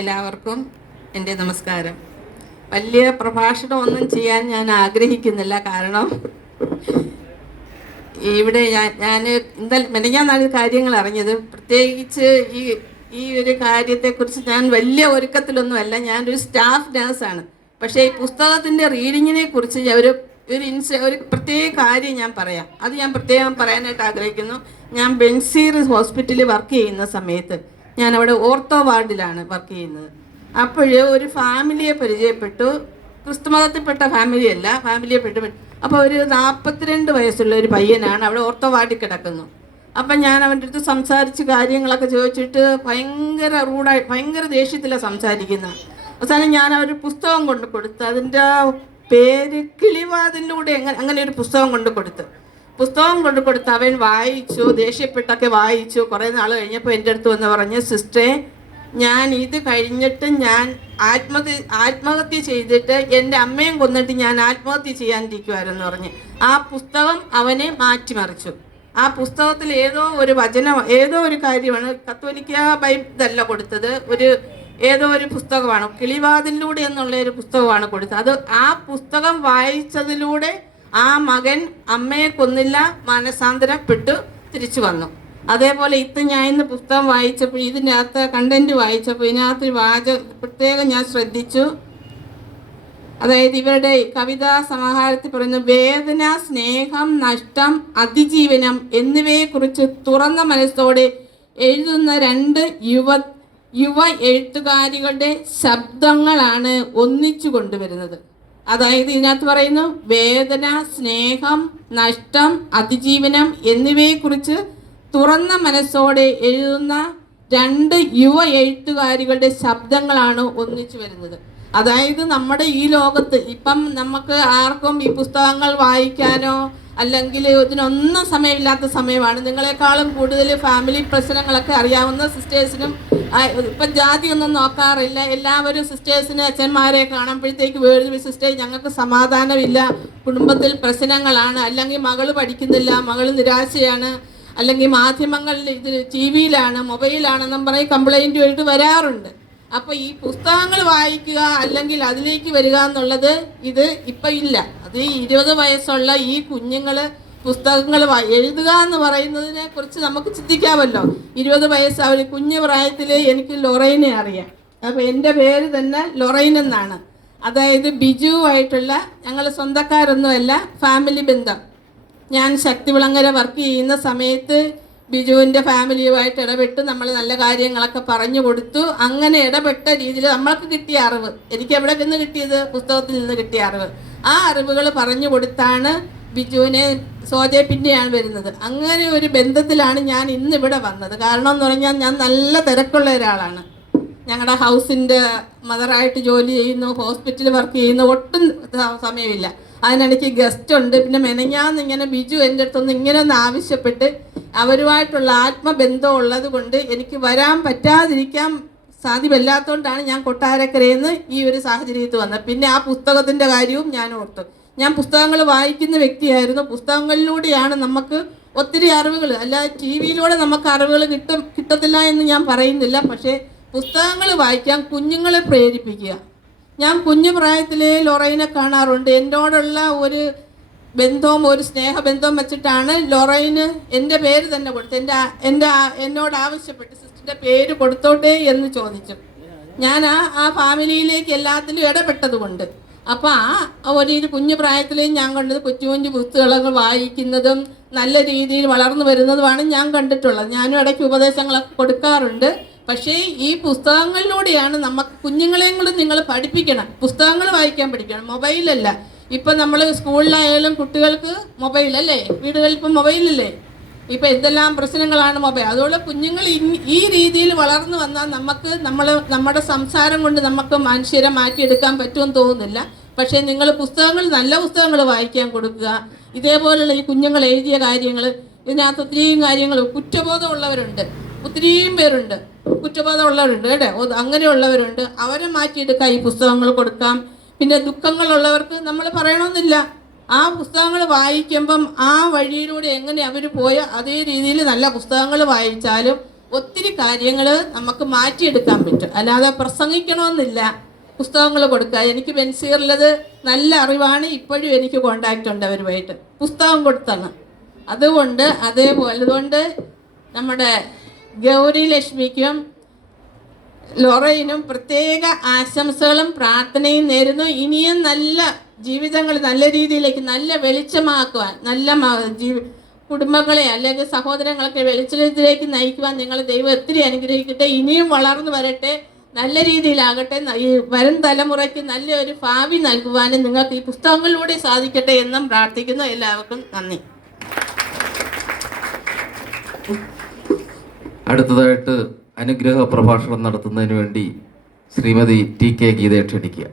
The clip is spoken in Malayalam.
എല്ലാവർക്കും എൻ്റെ നമസ്കാരം. വലിയ പ്രഭാഷണമൊന്നും ചെയ്യാൻ ഞാൻ ആഗ്രഹിക്കുന്നില്ല. കാരണം ഇവിടെ ഞാൻ മെനഞ്ഞാന്നാണ് കാര്യങ്ങൾ അറിഞ്ഞത്. പ്രത്യേകിച്ച് ഈ ഒരു കാര്യത്തെക്കുറിച്ച് ഞാൻ വലിയ ഒരുക്കത്തിലൊന്നുമല്ല. ഞാനൊരു സ്റ്റാഫ് നേഴ്സാണ്. പക്ഷേ ഈ പുസ്തകത്തിൻ്റെ റീഡിങ്ങിനെ കുറിച്ച് ഒരു പ്രത്യേക കാര്യം ഞാൻ പറയാം. അത് ഞാൻ പ്രത്യേകം പറയാനായിട്ട് ആഗ്രഹിക്കുന്നു. ഞാൻ ബെൻസീർ ഹോസ്പിറ്റലിൽ വർക്ക് ചെയ്യുന്ന സമയത്ത് ഞാൻ അവിടെ ഓർത്തോ വാർഡിലാണ് വർക്ക് ചെയ്യുന്നത്. അപ്പോൾ ഒരു ഫാമിലിയെ പരിചയപ്പെട്ടു. ക്രിസ്തുമതത്തിൽപ്പെട്ട ഫാമിലിയെ പെട്ടു. അപ്പോൾ ഒരു 42 വയസ്സുള്ള ഒരു പയ്യനാണ് അവിടെ ഓർത്തോ വാർഡിൽ കിടക്കുന്നു. അപ്പം ഞാൻ അവൻ്റെ അടുത്ത് സംസാരിച്ച് കാര്യങ്ങളൊക്കെ ചോദിച്ചിട്ട് ഭയങ്കര ദേഷ്യത്തിലാണ് സംസാരിക്കുന്നത്. അവസാനം ഞാൻ അവര് പുസ്തകം കൊണ്ട് കൊടുത്തു. അതിൻ്റെ പേര് കിളിവാതിലൂടെ അങ്ങനെ ഒരു പുസ്തകം കൊണ്ട് കൊടുത്ത് അവൻ വായിച്ചു. ദേഷ്യപ്പെട്ടൊക്കെ വായിച്ചു. കുറേ നാൾ കഴിഞ്ഞപ്പോൾ എൻ്റെ അടുത്ത് വന്ന് പറഞ്ഞ്, സിസ്റ്ററെ, ഞാൻ ഇത് കഴിഞ്ഞിട്ട് ഞാൻ ആത്മഹത്യ ചെയ്തിട്ട് എൻ്റെ അമ്മയും കൊന്നിട്ട് ഞാൻ ആത്മഹത്യ ചെയ്യാനിരിക്കുമായിരുന്നു പറഞ്ഞ് ആ പുസ്തകം അവനെ മാറ്റിമറിച്ചു. ആ പുസ്തകത്തിൽ ഏതോ ഒരു കാര്യമാണ്. കത്തോലിക്ക ബൈബിളല്ല കൊടുത്തത്, ഏതോ ഒരു പുസ്തകമാണ്. കിളിവാതിലൂടെ എന്നുള്ള ഒരു പുസ്തകമാണ് കൊടുത്തത്. അത് ആ പുസ്തകം വായിച്ചതിലൂടെ ആ മകൻ അമ്മയെ കൊന്നില്ല, മനസാന്തരപ്പെട്ടു തിരിച്ചു വന്നു. അതേപോലെ ഞാൻ ഇന്ന് പുസ്തകം വായിച്ചപ്പോൾ ഇതിനകത്ത് കണ്ടന്റ് വായിച്ചപ്പോൾ ഇതിനകത്ത് പ്രത്യേകം ഞാൻ ശ്രദ്ധിച്ചു. അതായത് ഇവരുടെ കവിതാ സമാഹാരത്തിൽ പറയുന്ന വേദന, സ്നേഹം, നഷ്ടം, അതിജീവനം എന്നിവയെക്കുറിച്ച് തുറന്ന മനസ്സോടെ എഴുതുന്ന 2 യുവ എഴുത്തുകാരികളുടെ ശബ്ദങ്ങളാണ് ഒന്നിച്ചു കൊണ്ടുവരുന്നത്. അതായത് ഇതിനകത്ത് പറയുന്നു, വേദന, സ്നേഹം, നഷ്ടം, അതിജീവനം എന്നിവയെക്കുറിച്ച് തുറന്ന മനസ്സോടെ എഴുതുന്ന 2 യുവ എഴുത്തുകാരികളുടെ ശബ്ദങ്ങളാണ് ഒന്നിച്ചു വരുന്നത്. അതായത് നമ്മുടെ ഈ ലോകത്ത് ഇപ്പം നമുക്ക് ആർക്കും ഈ പുസ്തകങ്ങൾ വായിക്കാനോ അല്ലെങ്കിൽ ഇതിനൊന്നും സമയമില്ലാത്ത സമയമാണ്. നിങ്ങളെക്കാളും കൂടുതൽ ഫാമിലി പ്രശ്നങ്ങളൊക്കെ അറിയാവുന്ന സിസ്റ്റേഴ്സിനും ഇപ്പം ജാതിയൊന്നും നോക്കാറില്ല. എല്ലാവരും സിസ്റ്റേഴ്സിന് അച്ഛന്മാരെ കാണുമ്പോഴത്തേക്ക് വേറെ സിസ്റ്റേഴ്സ്, ഞങ്ങൾക്ക് സമാധാനമില്ല, കുടുംബത്തിൽ പ്രശ്നങ്ങളാണ്, അല്ലെങ്കിൽ മകള് പഠിക്കുന്നില്ല, മകള് നിരാശയാണ്, അല്ലെങ്കിൽ മാധ്യമങ്ങളിൽ TV-യിലാണ്, മൊബൈലാണെന്നും പറഞ്ഞ് കംപ്ലൈൻറ്റ് ആയിട്ട് വരാറുണ്ട്. അപ്പോൾ ഈ പുസ്തകങ്ങൾ വായിക്കുക അല്ലെങ്കിൽ അതിലേക്ക് വരിക എന്നുള്ളത് ഇപ്പം ഇല്ല. അത് 20 വയസ്സുള്ള ഈ കുഞ്ഞുങ്ങൾ പുസ്തകങ്ങൾ എഴുതുക എന്ന് പറയുന്നതിനെ കുറിച്ച് നമുക്ക് ചിന്തിക്കാമല്ലോ. 20 വയസ്സ് അവർ കുഞ്ഞു പ്രായത്തിൽ എനിക്ക് ലൊറൈനെ അറിയാം. അപ്പോൾ എൻ്റെ പേര് തന്നെ ലൊറൈൻ എന്നാണ്. അതായത് ബിജുവായിട്ടുള്ള ഞങ്ങൾ സ്വന്തക്കാരൊന്നുമല്ല, ഫാമിലി ബന്ധം. ഞാൻ ശക്തിവിളങ്ങര വർക്ക് ചെയ്യുന്ന സമയത്ത് ബിജുവിൻ്റെ ഫാമിലിയുമായിട്ട് ഇടപെട്ട് നമ്മൾ നല്ല കാര്യങ്ങളൊക്കെ പറഞ്ഞു കൊടുത്തു. അങ്ങനെ ഇടപെട്ട രീതിയിൽ നമ്മൾക്ക് കിട്ടിയ അറിവ്, എനിക്ക് എവിടെ നിന്ന് കിട്ടിയത്, പുസ്തകത്തിൽ നിന്ന് കിട്ടിയ അറിവ്, ആ അറിവുകൾ പറഞ്ഞു കൊടുത്താണ് ബിജുവിനെ പിന്നെയാണ് വരുന്നത്. അങ്ങനെ ഒരു ബന്ധത്തിലാണ് ഞാൻ ഇന്നിവിടെ വന്നത്. കാരണം എന്ന് പറഞ്ഞാൽ ഞാൻ നല്ല തിരക്കുള്ള ഒരാളാണ്. ഞങ്ങളുടെ ഹൗസിൻ്റെ മദറായിട്ട് ജോലി ചെയ്യുന്നു, ഹോസ്പിറ്റലിൽ വർക്ക് ചെയ്യുന്നു, ഒട്ടും സമയമില്ല. അതിനിടയ്ക്ക് ഗസ്റ്റ് ഉണ്ട്. പിന്നെ മെനഞ്ഞാന്നിങ്ങനെ ബിജു എൻ്റെ അടുത്തൊന്ന് ഇങ്ങനെ ഒന്ന് ആവശ്യപ്പെട്ട് അവരുമായിട്ടുള്ള ആത്മബന്ധം ഉള്ളത് കൊണ്ട് എനിക്ക് വരാൻ പറ്റാതിരിക്കാൻ സാധ്യമല്ലാത്തതുകൊണ്ടാണ് ഞാൻ കൊട്ടാരക്കരയിൽ നിന്ന് ഈ ഒരു സാഹചര്യത്തിൽ വന്നത്. പിന്നെ ആ പുസ്തകത്തിൻ്റെ കാര്യവും ഞാൻ ഓർത്തു. ഞാൻ പുസ്തകങ്ങൾ വായിക്കുന്ന വ്യക്തിയായിരുന്നു. പുസ്തകങ്ങളിലൂടെയാണ് നമുക്ക് ഒത്തിരി അറിവുകൾ, അല്ലാതെ TV-യിലൂടെ നമുക്ക് അറിവുകൾ കിട്ടത്തില്ല എന്ന് ഞാൻ പറയുന്നില്ല. പക്ഷേ പുസ്തകങ്ങൾ വായിക്കാൻ കുഞ്ഞുങ്ങളെ പ്രേരിപ്പിക്കുക. ഞാൻ കുഞ്ഞു പ്രായത്തിലേ ലൊറൈനെ കാണാറുണ്ട്. എന്നോടുള്ള ഒരു ബന്ധവും ഒരു സ്നേഹബന്ധവും വെച്ചിട്ടാണ് ലൊറൈന് എൻ്റെ പേര് തന്നെ കൊടുത്തത്. എന്നോട് ആവശ്യപ്പെട്ട് സിസ്റ്ററിൻ്റെ പേര് കൊടുത്തോട്ടെ എന്ന് ചോദിച്ചു. ഞാൻ ആ ഫാമിലിയിലേക്ക് എല്ലാത്തിലും ഇടപെട്ടത് കൊണ്ട്. അപ്പോൾ ഇത് കുഞ്ഞു പ്രായത്തിലേയും ഞാൻ കണ്ടത് കൊച്ചു പുസ്തകങ്ങൾ വായിക്കുന്നതും നല്ല രീതിയിൽ വളർന്നു വരുന്നതുമാണ് ഞാൻ കണ്ടിട്ടുള്ളത്. ഞാനും ഇടയ്ക്ക് ഉപദേശങ്ങളൊക്കെ കൊടുക്കാറുണ്ട്. പക്ഷേ ഈ പുസ്തകങ്ങളിലൂടെയാണ് നമുക്ക് കുഞ്ഞുങ്ങളെയും കൂടി നിങ്ങൾ പഠിപ്പിക്കണം. പുസ്തകങ്ങൾ വായിക്കാൻ പഠിക്കണം, മൊബൈലല്ല. ഇപ്പം നമ്മൾ സ്കൂളിലായാലും കുട്ടികൾക്ക് മൊബൈലല്ലേ, വീടുകളിൽ ഇപ്പം മൊബൈലല്ലേ, ഇപ്പം എന്തെല്ലാം പ്രശ്നങ്ങളാണ് മൊബൈൽ. അതുകൊണ്ട് കുഞ്ഞുങ്ങൾ ഈ രീതിയിൽ വളർന്നു വന്നാൽ നമ്മുടെ സംസാരം കൊണ്ട് നമുക്ക് മനുഷ്യരെ മാറ്റിയെടുക്കാൻ പറ്റുമെന്ന് തോന്നുന്നില്ല. പക്ഷേ നിങ്ങൾ നല്ല പുസ്തകങ്ങൾ വായിക്കാൻ കൊടുക്കുക. ഇതേപോലുള്ള ഈ കുഞ്ഞുങ്ങൾ എഴുതിയ കാര്യങ്ങൾ, ഇതിനകത്ത് ഒത്തിരിയും കാര്യങ്ങൾ കുറ്റബോധമുള്ളവരുണ്ട്, ഒത്തിരിയും പേരുണ്ട്, കുറ്റബോധമുള്ളവരുണ്ട് കേട്ടോ, അങ്ങനെയുള്ളവരുണ്ട്. അവരെ മാറ്റിയെടുക്കാം, ഈ പുസ്തകങ്ങൾ കൊടുക്കാം. പിന്നെ ദുഃഖങ്ങളുള്ളവർക്ക് നമ്മൾ പറയണമെന്നില്ല, ആ പുസ്തകങ്ങൾ വായിക്കുമ്പം ആ വഴിയിലൂടെ എങ്ങനെ അവർ പോയ അതേ രീതിയിൽ നല്ല പുസ്തകങ്ങൾ വായിച്ചാലും ഒത്തിരി കാര്യങ്ങൾ നമുക്ക് മാറ്റിയെടുക്കാൻ പറ്റും. അല്ലാതെ പ്രസംഗിക്കണമെന്നില്ല, പുസ്തകങ്ങൾ കൊടുക്കുക. എനിക്ക് ബെൻസീറിലത് നല്ല അറിവാണ്. ഇപ്പോഴും എനിക്ക് കോണ്ടാക്റ്റ് ഉണ്ട് അവരുമായിട്ട്, പുസ്തകം കൊടുത്താണ്. അതുകൊണ്ട് നമ്മുടെ ഗൗരി ലക്ഷ്മിക്കും ലൊറയിനും പ്രത്യേക ആശംസകളും പ്രാർത്ഥനയും നേരുന്നു. ഇനിയും നല്ല ജീവിതങ്ങൾ നല്ല രീതിയിലേക്ക് നല്ല വെളിച്ചമാക്കുവാൻ, നല്ല കുടുംബങ്ങളെ അല്ലെങ്കിൽ സഹോദരങ്ങളൊക്കെ വെളിച്ചത്തിലേക്ക് നയിക്കുവാൻ നിങ്ങൾ ദൈവം ഒത്തിരി അനുഗ്രഹിക്കട്ടെ. ഇനിയും വളർന്നു വരട്ടെ, നല്ല രീതിയിലാകട്ടെ. ഈ വരും തലമുറയ്ക്ക് നല്ലൊരു ഭാവി നൽകുവാനും നിങ്ങൾക്ക് ഈ പുസ്തകങ്ങളിലൂടെ സാധിക്കട്ടെ എന്നും പ്രാർത്ഥിക്കുന്നു. എല്ലാവർക്കും നന്ദി. അടുത്തതായിട്ട് അനുഗ്രഹ പ്രഭാഷണം നടത്തുന്നതിന് വേണ്ടി ശ്രീമതി ടി കെ ഗീതയെ ക്ഷണിക്കുക.